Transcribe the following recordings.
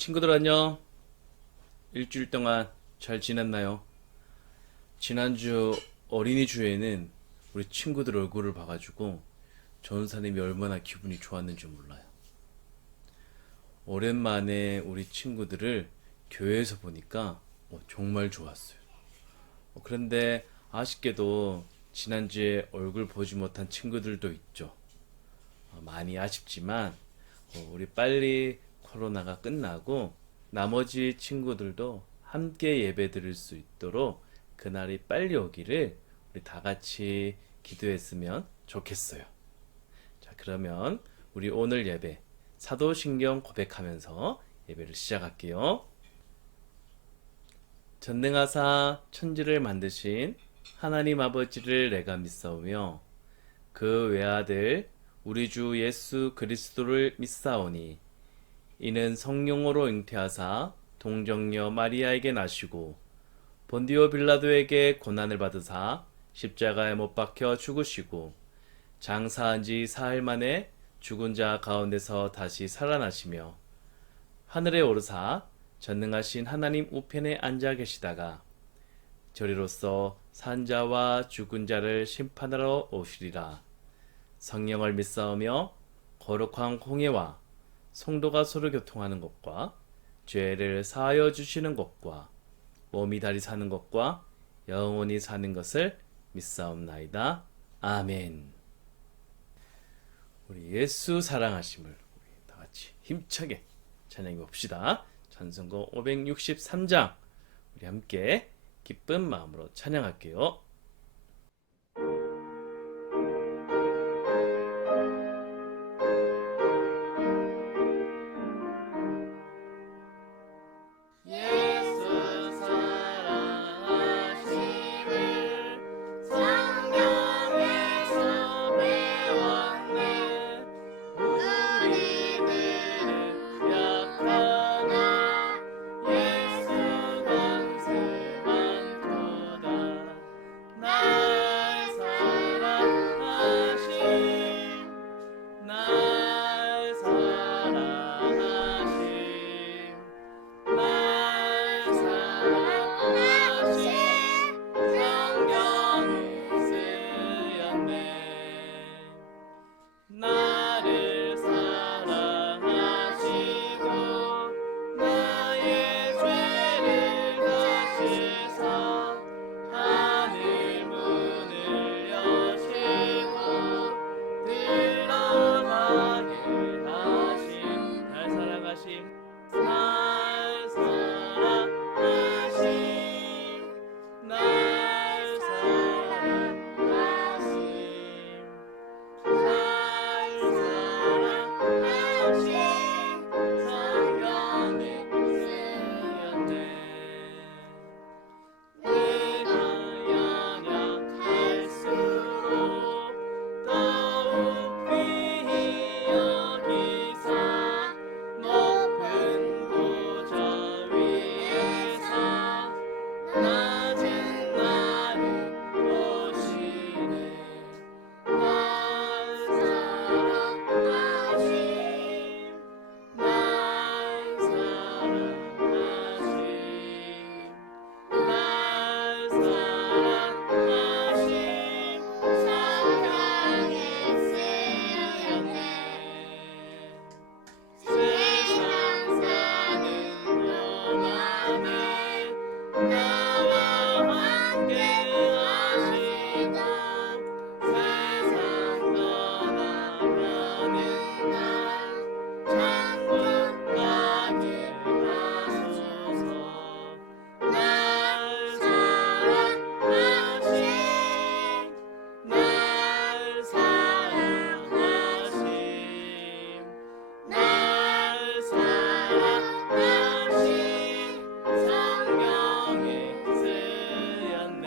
친구들 안녕. 일주일 동안 잘 지냈나요? 지난주 어린이 주에는 우리 친구들 얼굴을 봐가지고 전사님이 얼마나 기분이 좋았는지 몰라요. 오랜만에 우리 친구들을 교회에서 보니까 정말 좋았어요. 그런데 아쉽게도 지난주에 얼굴 보지 못한 친구들도 있죠. 많이 아쉽지만 우리 빨리 코로나가 끝나고 나머지 친구들도 함께 예배 드릴 수 있도록 그날이 빨리 오기를 우리 다 같이 기도했으면 좋겠어요. 자, 그러면 우리 오늘 예배 사도신경 고백하면서 예배를 시작할게요. 전능하사 천지를 만드신 하나님 아버지를 내가 믿사오며 그 외아들 우리 주 예수 그리스도를 믿사오니 이는 성령으로 잉태하사 동정녀 마리아에게 나시고 본디오 빌라도에게 고난을 받으사 십자가에 못 박혀 죽으시고 장사한 지 사흘 만에 죽은 자 가운데서 다시 살아나시며 하늘에 오르사 전능하신 하나님 우편에 앉아 계시다가 저리로서 산자와 죽은 자를 심판하러 오시리라. 성령을 믿사오며 거룩한 공예와 성도가 서로 교통하는 것과 죄를 사하여 주시는 것과 몸이 다리 사는 것과 영원히 사는 것을 믿사옵나이다. 아멘. 우리 예수 사랑하심을 우리 다 같이 힘차게 찬양해 봅시다. 찬송가 563장 우리 함께 기쁜 마음으로 찬양할게요. 예수 사랑하심을 성경에서 배웠네. 우리들은 약하나 예수 권세 많도다. 날 사랑하심 날 사랑하심 날 사랑하심 성경에 쓰였네. 나를 사랑하시고 나의 죄를 다시사 하늘 문을 여시고 들어가게 하심 날 사랑하심 날 사랑하심 날 사랑하심 날 사랑하심 성경에 쓰였네. 내가 연약할수록 더욱 귀히 여기사 높은 보좌 위에서 낮은 나를 보시네. 날 사랑하심 날 사랑하심 날 사랑하심 성경에 쓰였네. 세상 사는 동안에 나와 함께 하시고 세상 떠나가는 날 천국 가게 하소서. 날 사랑하심 날 사랑하심 날 사랑하심 성경에 쓰였네.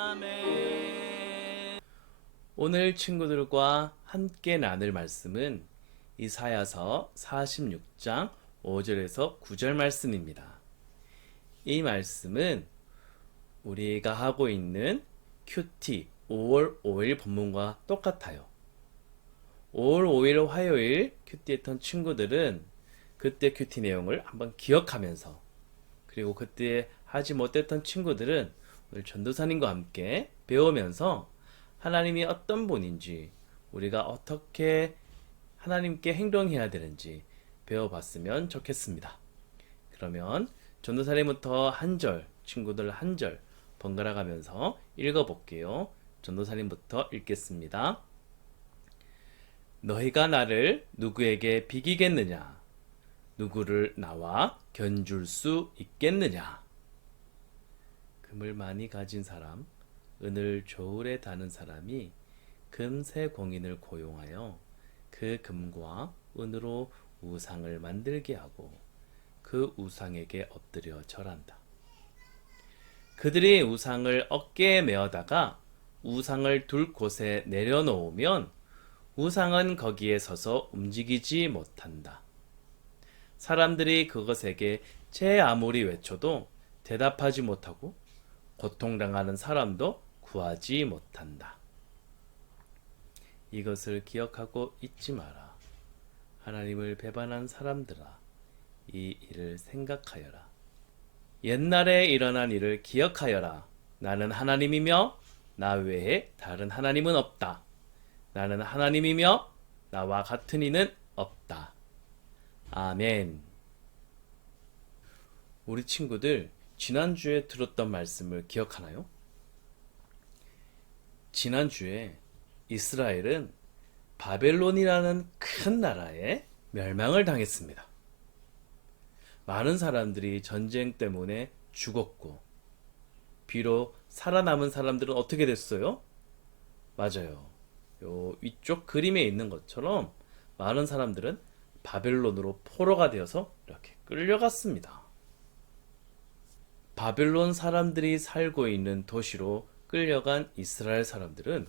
아멘. 오늘 친구들과 함께 나눌 말씀은 이사야서 46장 5절에서 9절 말씀입니다. 이 말씀은 우리가 하고 있는 큐티 5월 5일 본문과 똑같아요. 올 5일 화요일 큐티했던 친구들은 그때 큐티 내용을 한번 기억하면서, 그리고 그때 하지 못했던 친구들은 오늘 전도사님과 함께 배우면서 하나님이 어떤 분인지, 우리가 어떻게 하나님께 행동해야 되는지 배워봤으면 좋겠습니다. 그러면 전도사님부터 한 절, 친구들 한 절 번갈아 가면서 읽어볼게요. 전도사님부터 읽겠습니다. 너희가 나를 누구에게 비기겠느냐? 누구를 나와 견줄 수 있겠느냐? 금을 많이 가진 사람, 은을 저울에 다는 사람이 금세 공인을 고용하여 그 금과 은으로 우상을 만들게 하고 그 우상에게 엎드려 절한다. 그들이 우상을 어깨에 메어다가 우상을 둘 곳에 내려놓으면 우상은 거기에 서서 움직이지 못한다. 사람들이 그것에게 제 아무리 외쳐도 대답하지 못하고 고통당하는 사람도 구하지 못한다. 이것을 기억하고 잊지 마라. 하나님을 배반한 사람들아, 이 일을 생각하여라. 옛날에 일어난 일을 기억하여라. 나는 하나님이며 나 외에 다른 하나님은 없다. 나는 하나님이며 나와 같은 이는 없다. 아멘. 우리 친구들 지난주에 들었던 말씀을 기억하나요? 지난주에 이스라엘은 바벨론이라는 큰 나라에 멸망을 당했습니다. 많은 사람들이 전쟁 때문에 죽었고, 비록 살아남은 사람들은 어떻게 됐어요? 맞아요. 요 위쪽 그림에 있는 것처럼 많은 사람들은 바벨론으로 포로가 되어서 이렇게 끌려갔습니다. 바벨론 사람들이 살고 있는 도시로 끌려간 이스라엘 사람들은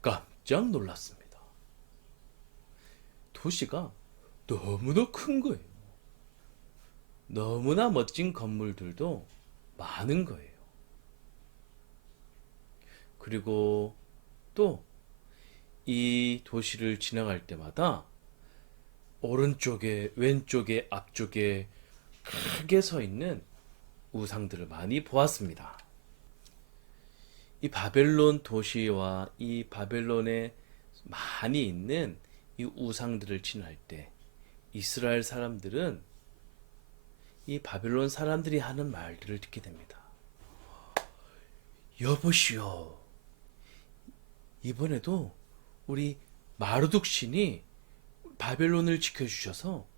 깜짝 놀랐습니다. 도시가 너무나 큰 거예요. 너무나 멋진 건물들도 많은 거예요. 그리고 또 이 도시를 지나갈 때마다 오른쪽에, 왼쪽에, 앞쪽에 크게 서 있는 우상들을 많이 보았습니다. 이 바벨론 도시와 이 바벨론에 많이 있는 이 우상들을 지날 때 이스라엘 사람들은 이 바벨론 사람들이 하는 말들을 듣게 됩니다. 여보시오, 이번에도 우리 마르둑 신이 바벨론을 지켜주셔서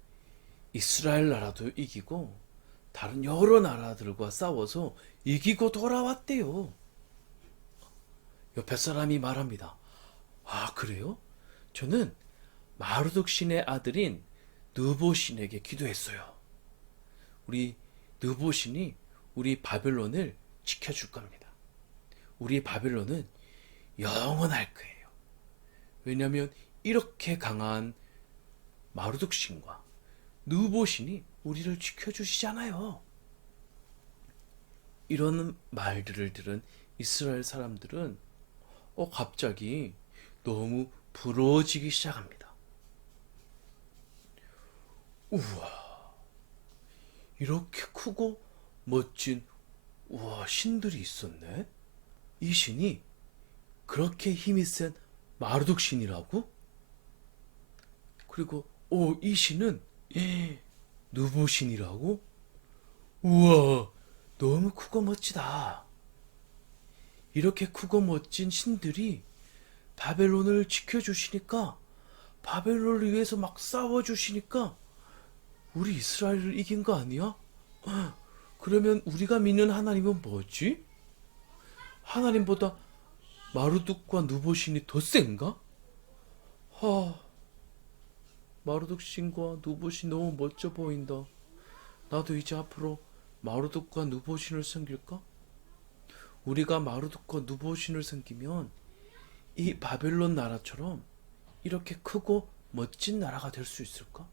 이스라엘 나라도 이기고 다른 여러 나라들과 싸워서 이기고 돌아왔대요. 옆에 사람이 말합니다. 아, 그래요? 저는 마르둑 신의 아들인 느보 신에게 기도했어요. 우리 느보 신이 우리 바벨론을 지켜줄 겁니다. 우리 바벨론은 영원할 거예요. 왜냐하면 이렇게 강한 마르둑 신과 느보 신이 우리를 지켜주시잖아요. 이런 말들을 들은 이스라엘 사람들은 갑자기 너무 부러워지기 시작합니다. 우와, 이렇게 크고 멋진 신들이 있었네. 이 신이 그렇게 힘이 센 마르둑 신이라고? 그리고 이 신은 느보 신이라고? 우와, 너무 크고 멋지다. 이렇게 크고 멋진 신들이 바벨론을 지켜주시니까, 바벨론을 위해서 막 싸워주시니까 우리 이스라엘을 이긴 거 아니야? 그러면 우리가 믿는 하나님은 뭐지? 하나님보다 마르둑과 느보 신이 더 센가? 마르둑 신과 느보 신 너무 멋져 보인다. 나도 이제 앞으로 마르둑과 느보 신을 섬길까? 우리가 마르둑과 느보 신을 섬기면 이 바벨론 나라처럼 이렇게 크고 멋진 나라가 될 수 있을까?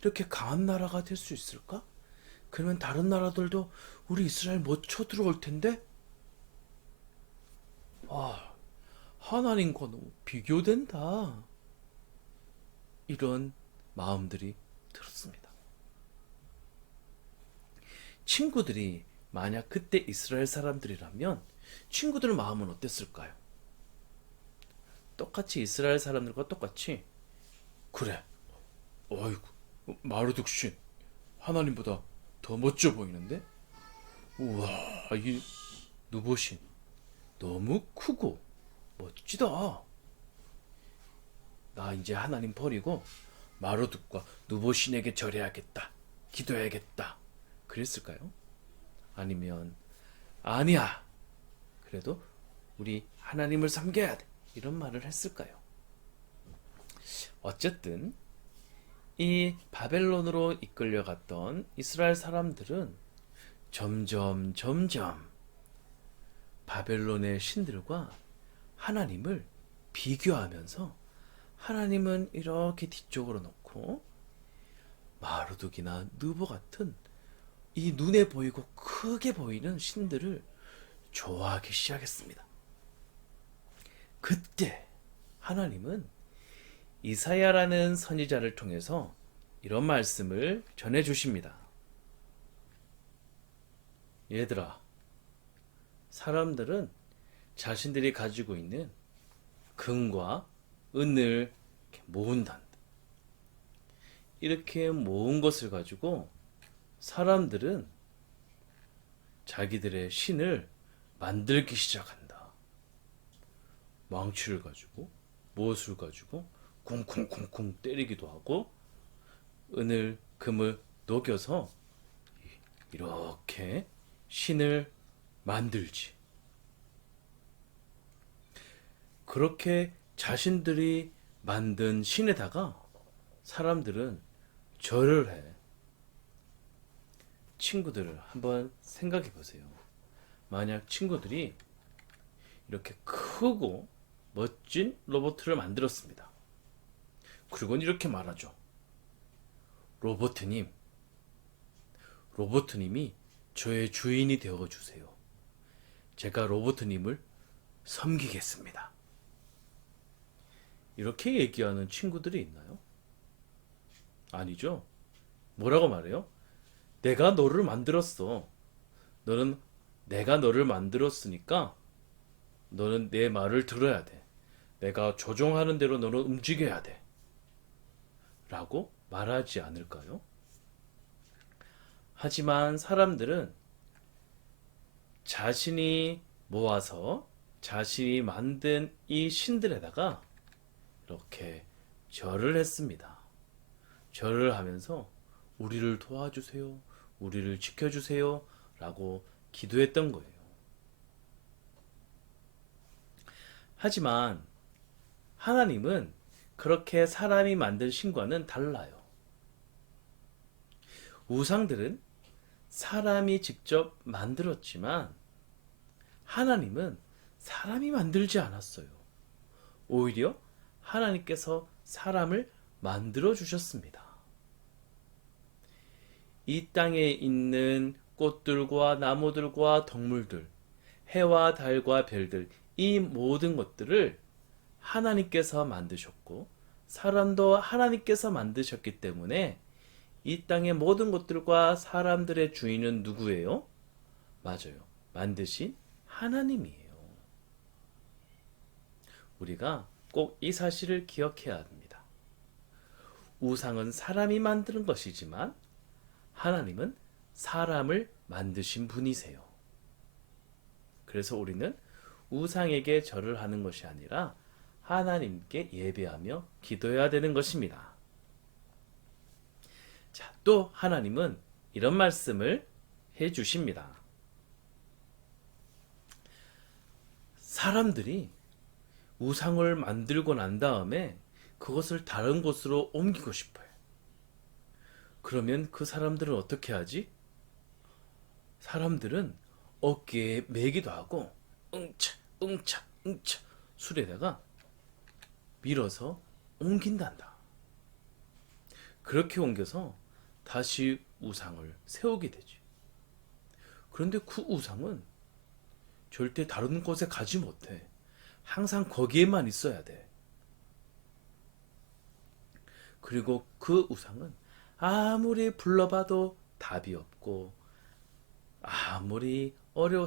이렇게 강한 나라가 될 수 있을까? 그러면 다른 나라들도 우리 이스라엘 못 쳐들어올 텐데? 하나님과 너무 비교된다. 이런 마음들이 들었습니다. 친구들이 만약 그때 이스라엘 사람들이라면 친구들 마음은 어땠을까요? 똑같이 이스라엘 사람들과 똑같이 그래, 어이구, 마르둑신 하나님보다 더 멋져 보이는데? 우와, 이 누보신 너무 크고 멋지다. 나 이제 하나님 버리고 마르둑과 누보신에게 절해야겠다. 기도해야겠다. 그랬을까요? 아니면 아니야. 그래도 우리 하나님을 섬겨야 돼. 이런 말을 했을까요? 어쨌든 이 바벨론으로 이끌려갔던 이스라엘 사람들은 점점 바벨론의 신들과 하나님을 비교하면서 하나님은 이렇게 뒤쪽으로 놓고 마르둑이나 느보 같은 이 눈에 보이고 크게 보이는 신들을 좋아하기 시작했습니다. 그때 하나님은 이사야라는 선지자를 통해서 이런 말씀을 전해 주십니다. 얘들아, 사람들은 자신들이 가지고 있는 금과 은을 이렇게 모은단다. 이렇게 모은 것을 가지고 사람들은 자기들의 신을 만들기 시작한다. 망치를 가지고, 못을 가지고 쿵쿵쿵쿵 때리기도 하고 은을, 금을 녹여서 이렇게 신을 만들지. 그렇게 자신들이 만든 신에다가 사람들은 절을 해. 친구들을 한번 생각해 보세요. 만약 친구들이 이렇게 크고 멋진 로봇을 만들었습니다. 그리고는 이렇게 말하죠. 로봇님, 로봇님이 저의 주인이 되어 주세요. 제가 로봇님을 섬기겠습니다. 이렇게 얘기하는 친구들이 있나요? 아니죠. 뭐라고 말해요? 내가 너를 만들었어. 너는 내가 너를 만들었으니까 너는 내 말을 들어야 돼. 내가 조종하는 대로 너는 움직여야 돼. 라고 말하지 않을까요? 하지만 사람들은 자신이 모아서 자신이 만든 이 신들에다가 이렇게 절을 했습니다. 절을 하면서 우리를 도와주세요. 우리를 지켜주세요. 라고 기도했던 거예요. 하지만 하나님은 그렇게 사람이 만든 신과는 달라요. 우상들은 사람이 직접 만들었지만 하나님은 사람이 만들지 않았어요. 오히려 하나님께서 사람을 만들어 주셨습니다. 이 땅에 있는 꽃들과 나무들과 동물들, 해와 달과 별들, 이 모든 것들을 하나님께서 만드셨고 사람도 하나님께서 만드셨기 때문에 이 땅의 모든 것들과 사람들의 주인은 누구예요? 맞아요. 만드신 하나님이에요. 우리가 꼭 이 사실을 기억해야 합니다. 우상은 사람이 만드는 것이지만 하나님은 사람을 만드신 분이세요. 그래서 우리는 우상에게 절을 하는 것이 아니라 하나님께 예배하며 기도해야 되는 것입니다. 자, 또 하나님은 이런 말씀을 해 주십니다. 사람들이 우상을 만들고 난 다음에 그것을 다른 곳으로 옮기고 싶어요. 그러면 그 사람들은 어떻게 하지? 사람들은 어깨에 매기도 하고 응차 응차 응차 술에다가 밀어서 옮긴단다. 그렇게 옮겨서 다시 우상을 세우게 되지. 그런데 그 우상은 절대 다른 곳에 가지 못해. 항상 거기에만 있어야 돼. 그리고 그 우상은 아무리 불러봐도 답이 없고 아무리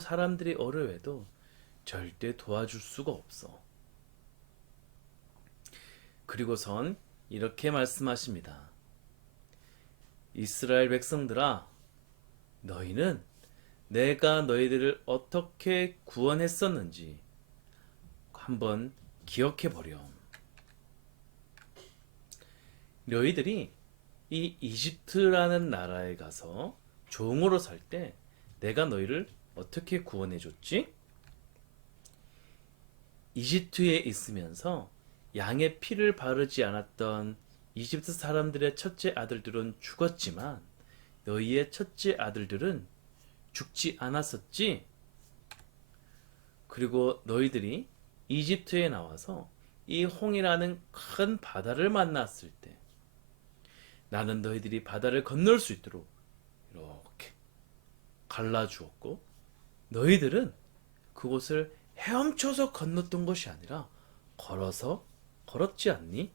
사람들이 어려워해도 절대 도와줄 수가 없어. 그리고선 이렇게 말씀하십니다. 이스라엘 백성들아, 너희는 내가 너희들을 어떻게 구원했었는지 한번 기억해 보렴. 너희들이 이 이집트라는 나라에 가서 종으로 살 때 내가 너희를 어떻게 구원해 줬지? 이집트에 있으면서 양의 피를 바르지 않았던 이집트 사람들의 첫째 아들들은 죽었지만 너희의 첫째 아들들은 죽지 않았었지? 그리고 너희들이 이집트에 나와서 이 홍해라는 큰 바다를 만났을 때 나는 너희들이 바다를 건널 수 있도록 이렇게 갈라주었고 너희들은 그곳을 헤엄쳐서 건넜던 것이 아니라 걸었지 않니?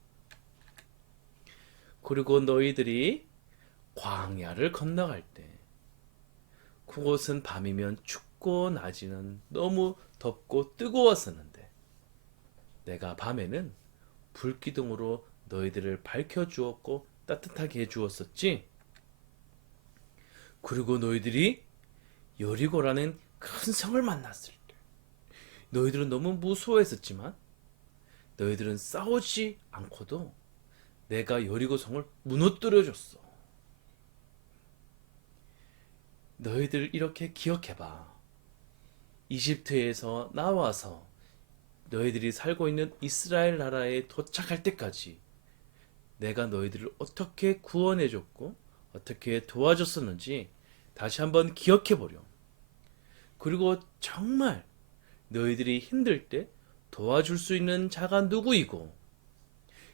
그리고 너희들이 광야를 건너갈 때 그곳은 밤이면 춥고 낮에는 너무 덥고 뜨거웠었는데 내가 밤에는 불기둥으로 너희들을 밝혀주었고 따뜻하게 해주었었지. 그리고 너희들이 여리고라는 큰 성을 만났을 때 너희들은 너무 무서워했었지만 너희들은 싸우지 않고도 내가 여리고 성을 무너뜨려줬어. 너희들 이렇게 기억해봐. 이집트에서 나와서 너희들이 살고 있는 이스라엘 나라에 도착할 때까지 내가 너희들을 어떻게 구원해줬고 어떻게 도와줬었는지 다시 한번 기억해보렴. 그리고 정말 너희들이 힘들 때 도와줄 수 있는 자가 누구이고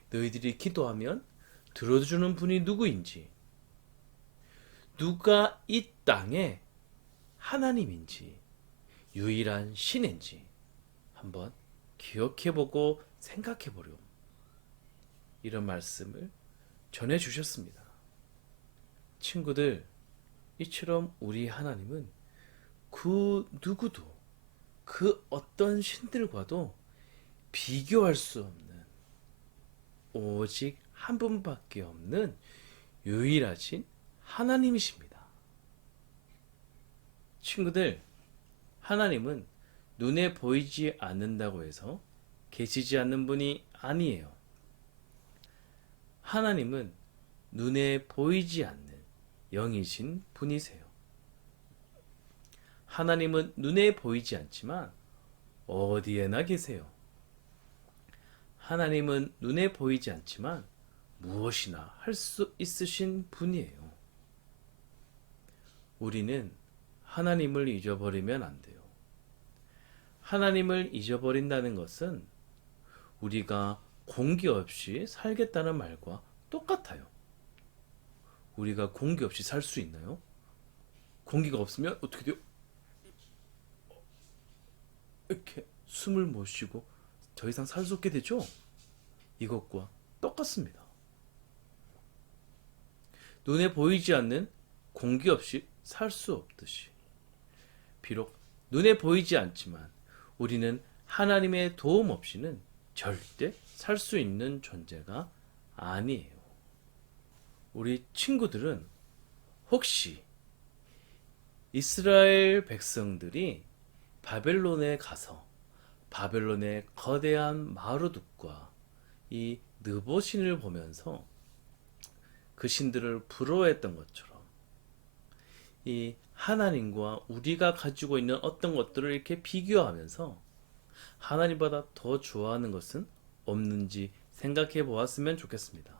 너희들이 기도하면 들어주는 분이 누구인지 누가 이 땅에 하나님인지 유일한 신인지 한번 기억해보고 생각해보렴. 이런 말씀을 전해주셨습니다. 친구들, 이처럼 우리 하나님은 그 누구도 그 어떤 신들과도 비교할 수 없는 오직 한 분밖에 없는 유일하신 하나님이십니다. 친구들, 하나님은 눈에 보이지 않는다고 해서 계시지 않는 분이 아니에요. 하나님은 눈에 보이지 않는 영이신 분이세요. 하나님은 눈에 보이지 않지만 어디에나 계세요. 하나님은 눈에 보이지 않지만 무엇이나 할 수 있으신 분이에요. 우리는 하나님을 잊어버리면 안 돼요. 하나님을 잊어버린다는 것은 우리가 공기 없이 살겠다는 말과 똑같아요. 우리가 공기 없이 살 수 있나요? 공기가 없으면 어떻게 돼요? 이렇게 숨을 못 쉬고 더 이상 살 수 없게 되죠? 이것과 똑같습니다. 눈에 보이지 않는 공기 없이 살 수 없듯이 비록 눈에 보이지 않지만 우리는 하나님의 도움 없이는 절대 살 수 있는 존재가 아니에요. 우리 친구들은 혹시 이스라엘 백성들이 바벨론에 가서 바벨론의 거대한 마루둑과 이 느보신을 보면서 그 신들을 부러워했던 것처럼 이 하나님과 우리가 가지고 있는 어떤 것들을 이렇게 비교하면서 하나님보다 더 좋아하는 것은 없는지 생각해 보았으면 좋겠습니다.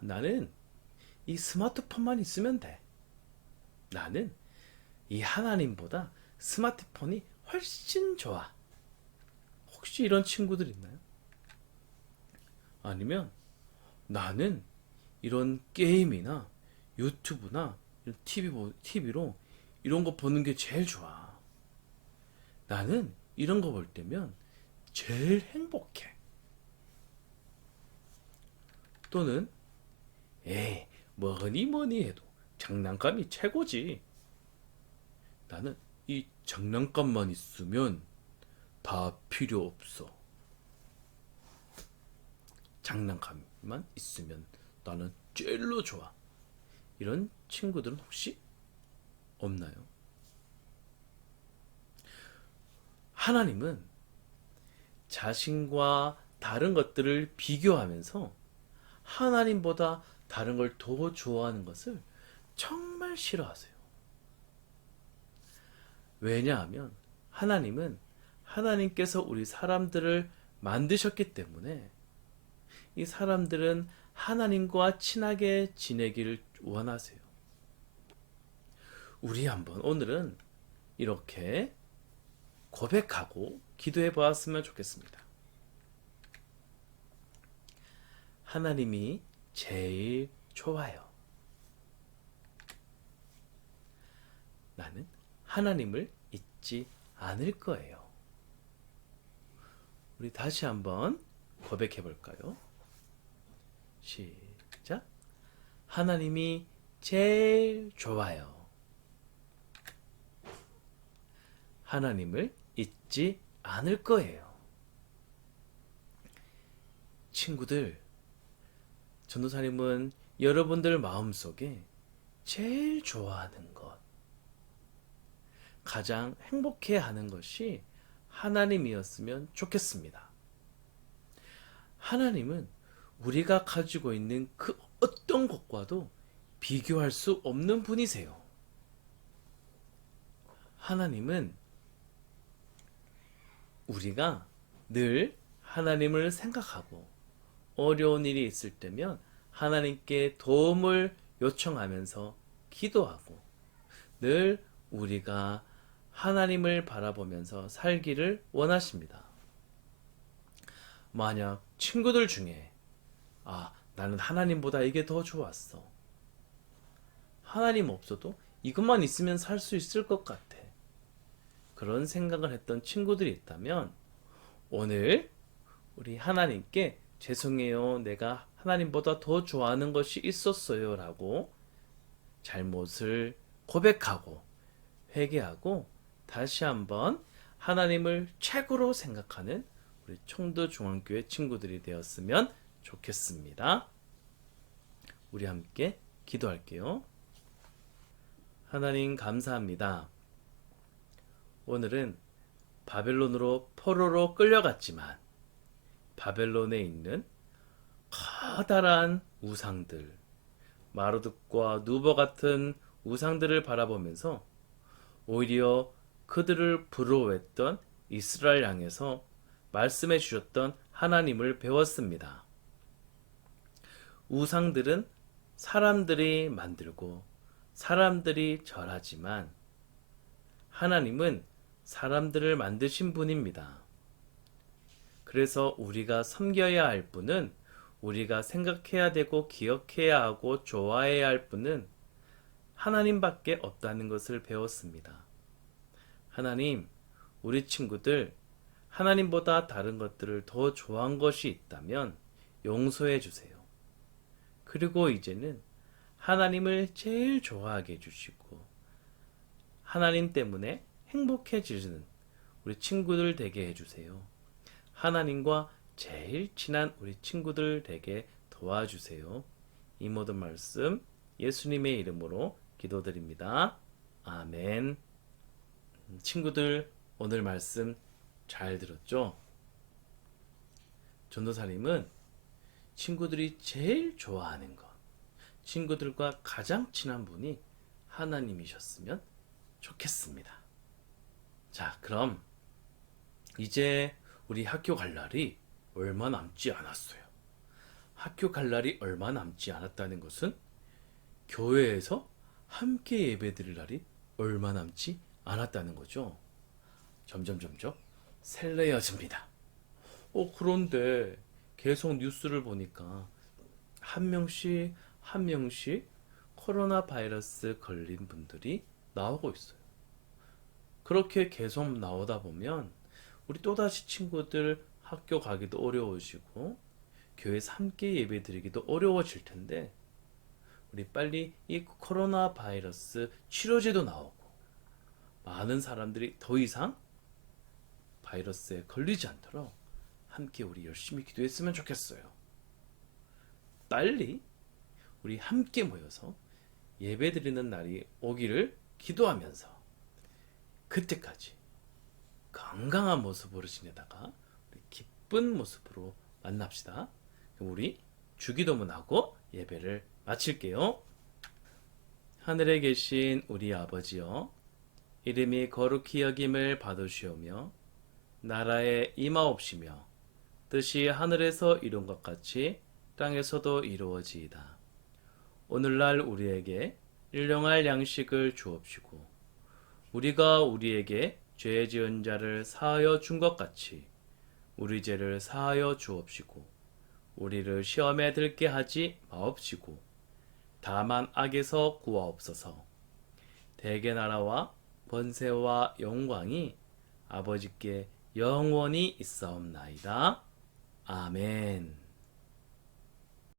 나는 이 스마트폰만 있으면 돼. 나는 이 하나님보다 스마트폰이 훨씬 좋아. 혹시 이런 친구들 있나요? 아니면 나는 이런 게임이나 유튜브나 TV로 이런 거 보는 게 제일 좋아. 나는 이런 거 볼 때면 제일 행복해. 또는 에이, 뭐니 뭐니 해도 장난감이 최고지. 나는 이 장난감만 있으면 다 필요 없어. 장난감만 있으면 나는 제일로 좋아. 이런 친구들은 혹시 없나요? 하나님은 자신과 다른 것들을 비교하면서 하나님보다 다른 걸 더 좋아하는 것을 정말 싫어하세요. 왜냐하면 하나님은 하나님께서 우리 사람들을 만드셨기 때문에 이 사람들은 하나님과 친하게 지내기를 원하세요. 우리 한번 오늘은 이렇게 고백하고 기도해 보았으면 좋겠습니다. 하나님이 제일 좋아요. 나는 하나님을 잊지 않을 거예요. 우리 다시 한번 고백해 볼까요? 시작. 하나님이 제일 좋아요. 하나님을 잊지 않을 거예요. 친구들, 전도사님은 여러분들 마음속에 제일 좋아하는 것, 가장 행복해하는 것이 하나님이었으면 좋겠습니다. 하나님은 우리가 가지고 있는 그 어떤 것과도 비교할 수 없는 분이세요. 하나님은 우리가 늘 하나님을 생각하고 어려운 일이 있을 때면 하나님께 도움을 요청하면서 기도하고 늘 우리가 하나님을 바라보면서 살기를 원하십니다. 만약 친구들 중에 나는 하나님보다 이게 더 좋았어. 하나님 없어도 이것만 있으면 살 수 있을 것 같아. 그런 생각을 했던 친구들이 있다면 오늘 우리 하나님께 죄송해요. 내가 하나님보다 더 좋아하는 것이 있었어요. 라고 잘못을 고백하고 회개하고 다시 한번 하나님을 최고로 생각하는 우리 청도중앙교회 친구들이 되었으면 좋겠습니다. 우리 함께 기도할게요. 하나님 감사합니다. 오늘은 바벨론으로 포로로 끌려갔지만 바벨론에 있는 커다란 우상들, 마르둑과 누버 같은 우상들을 바라보면서 오히려 그들을 부러워했던 이스라엘 향해서 말씀해 주셨던 하나님을 배웠습니다. 우상들은 사람들이 만들고 사람들이 절하지만 하나님은 사람들을 만드신 분입니다. 그래서 우리가 섬겨야 할 분은, 우리가 생각해야 되고 기억해야 하고 좋아해야 할 분은 하나님밖에 없다는 것을 배웠습니다. 하나님, 우리 친구들 하나님보다 다른 것들을 더 좋아한 것이 있다면 용서해 주세요. 그리고 이제는 하나님을 제일 좋아하게 해주시고 하나님 때문에 행복해지는 우리 친구들 되게 해주세요. 하나님과 제일 친한 우리 친구들 되게 도와주세요. 이 모든 말씀 예수님의 이름으로 기도드립니다. 아멘. 친구들 오늘 말씀 잘 들었죠? 전도사님은 친구들이 제일 좋아하는 것, 친구들과 가장 친한 분이 하나님이셨으면 좋겠습니다. 자, 그럼 이제 우리 학교 갈 날이 얼마 남지 않았어요. 학교 갈 날이 얼마 남지 않았다는 것은 교회에서 함께 예배드릴 날이 얼마 남지 않았다는 거죠. 점점 설레어집니다. 그런데 계속 뉴스를 보니까 한 명씩 코로나 바이러스 걸린 분들이 나오고 있어요. 그렇게 계속 나오다 보면 우리 또다시 친구들 학교 가기도 어려우시고 교회에서 함께 예배드리기도 어려워질 텐데 우리 빨리 이 코로나 바이러스 치료제도 나오고 많은 사람들이 더 이상 바이러스에 걸리지 않도록 함께 우리 열심히 기도했으면 좋겠어요. 빨리 우리 함께 모여서 예배드리는 날이 오기를 기도하면서 그때까지 건강한 모습으로 지내다가 우리 기쁜 모습으로 만납시다. 그럼 우리 주기도문하고 예배를 마칠게요. 하늘에 계신 우리 아버지여, 이름이 거룩히 여김을 받으시오며 나라에 임하옵시며 뜻이 하늘에서 이룬 것 같이 땅에서도 이루어지이다. 오늘날 우리에게 일용할 양식을 주옵시고 우리가 우리에게 죄 지은 자를 사하여 준 것 같이 우리 죄를 사하여 주옵시고 우리를 시험에 들게 하지 마옵시고 다만 악에서 구하옵소서. 대개 나라와 번세와 영광이 아버지께 영원히 있사옵나이다. 아멘.